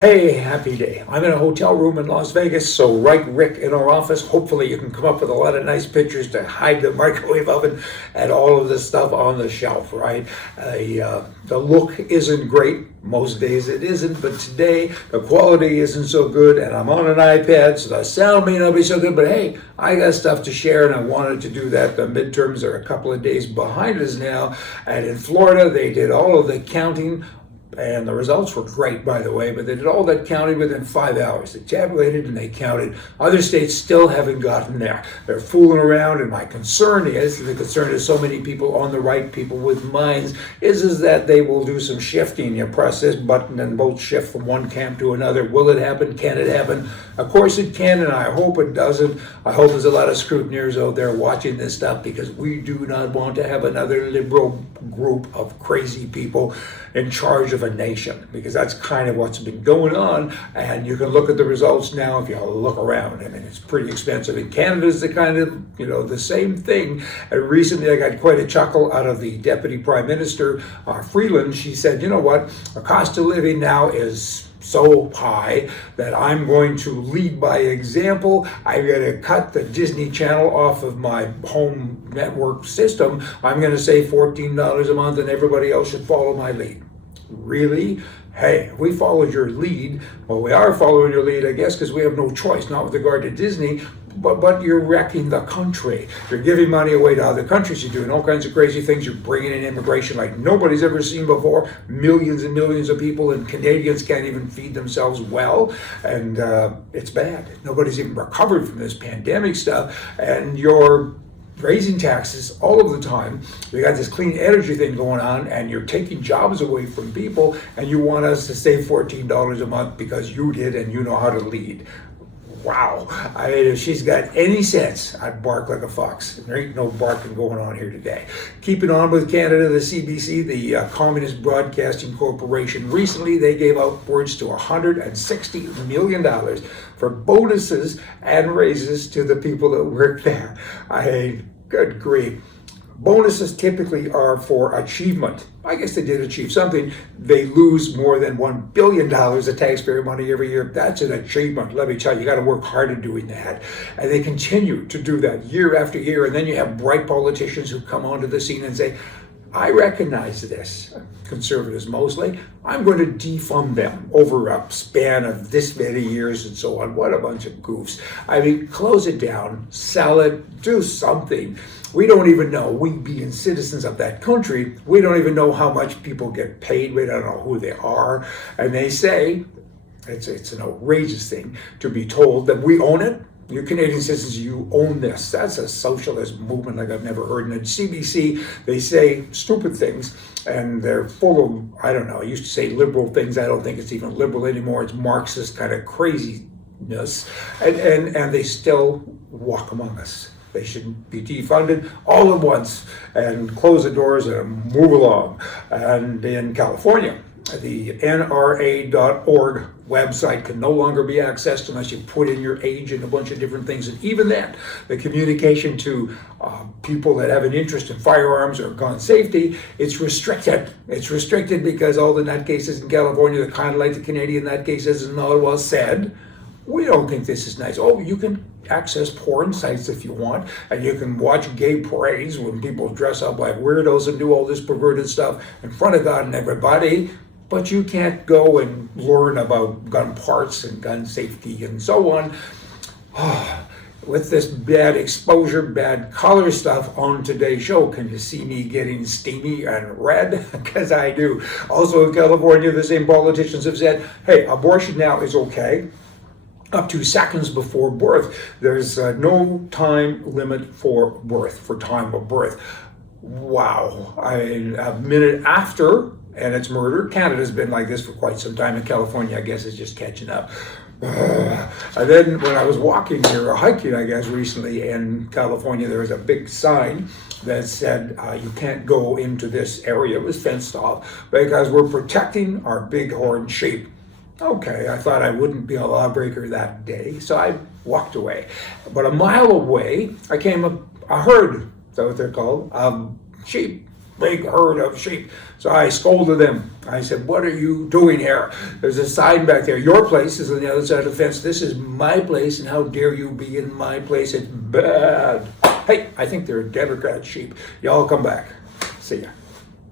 Hey, happy day. I'm in a hotel room in Las Vegas, so right, Rick, in our office. Hopefully you can come up with a lot of nice pictures to hide the microwave oven and all of this stuff on the shelf, right? The look isn't great. Most days it isn't, but today the quality isn't so good, and I'm on an iPad, so the sound may not be so good, but hey, I got stuff to share, and I wanted to do that. The midterms are a couple of days behind us now, and in Florida, they did all of the counting. And the results were great, by the way, but they did all that counting within 5 hours. They tabulated and they counted. Other states still haven't gotten there. They're fooling around, and my concern is, the concern is so many people on the right, people with minds, is that they will do some shifting. You press this button and both shift from one camp to another. Will it happen? Can it happen? Of course it can, and I hope it doesn't. I hope there's a lot of scrutineers out there watching this stuff, because we do not want to have another liberal group of crazy people in charge of a nation, because that's kind of what's been going on. And you can look at the results now if you look around. I mean, it's pretty expensive. In Canada, it's the kind of, the same thing. And recently I got quite a chuckle out of the Deputy Prime Minister, Freeland. She said, you know what, the cost of living now is so high that I'm going to lead by example. I'm going to cut the Disney Channel off of my home network system. I'm going to save $14 a month, and everybody else should follow my lead. Really? Hey, we followed your lead. Well, we are following your lead, I guess, because we have no choice, not with regard to Disney, but you're wrecking the country. You're giving money away to other countries. You're doing all kinds of crazy things. You're bringing in immigration like nobody's ever seen before. Millions and millions of people, and Canadians can't even feed themselves well. And it's bad. Nobody's even recovered from this pandemic stuff. And you're raising taxes all of the time. We got this clean energy thing going on, and you're taking jobs away from people, and you want us to save $14 a month because you did and you know how to lead. Wow. I mean, if she's got any sense, I'd bark like a fox. There ain't no barking going on here today. Keeping on with Canada, the CBC, the Communist Broadcasting Corporation, recently they gave upwards to $160 million for bonuses and raises to the people that work there. I mean, good grief. Bonuses typically are for achievement. I guess they did achieve something. They lose more than $1 billion of taxpayer money every year. That's an achievement. Let me tell you, you got to work hard at doing that. And they continue to do that year after year. And then you have bright politicians who come onto the scene and say, I recognize this, conservatives mostly. I'm going to defund them over a span of this many years and so on. What a bunch of goofs. I mean, close it down, sell it, do something. We don't even know, we being citizens of that country, we don't even know how much people get paid. We don't know who they are. And they say, it's an outrageous thing to be told that we own it. You Canadian citizens, you own this. That's a socialist movement like I've never heard. And at CBC, they say stupid things, and they're full of, I don't know, I used to say liberal things. I don't think it's even liberal anymore. It's Marxist kind of craziness. And they still walk among us. They should be defunded all at once and close the doors and move along. And in California, the NRA.org website can no longer be accessed unless you put in your age and a bunch of different things. And even then, the communication to people that have an interest in firearms or gun safety, it's restricted. It's restricted because all the nutcases in California, the kind of like the Canadian nutcases in Ottawa said, we don't think this is nice. Oh, you can access porn sites if you want, and you can watch gay parades when people dress up like weirdos and do all this perverted stuff in front of God and everybody, but you can't go and learn about gun parts and gun safety and so on. With this bad exposure, bad color stuff on today's show, can you see me getting steamy and red? Because I do. Also in California, the same politicians have said, hey, abortion now is okay. Up to seconds before birth. There's no time limit for birth, for time of birth. Wow. A minute after, and it's murder. Canada's been like this for quite some time, and California, I guess, is just catching up. And then when I was walking here, or hiking, I guess, recently in California, there was a big sign that said, you can't go into this area. It was fenced off because we're protecting our bighorn sheep. Okay, I thought I wouldn't be a lawbreaker that day, so I walked away. But a mile away, I herd, is that what they're called, sheep. big herd of sheep. So I scolded them. I said, what are you doing here? There's a sign back there. Your place is on the other side of the fence. This is my place, and how dare you be in my place? It's bad. Hey, I think they're Democrat sheep. Y'all come back. See ya.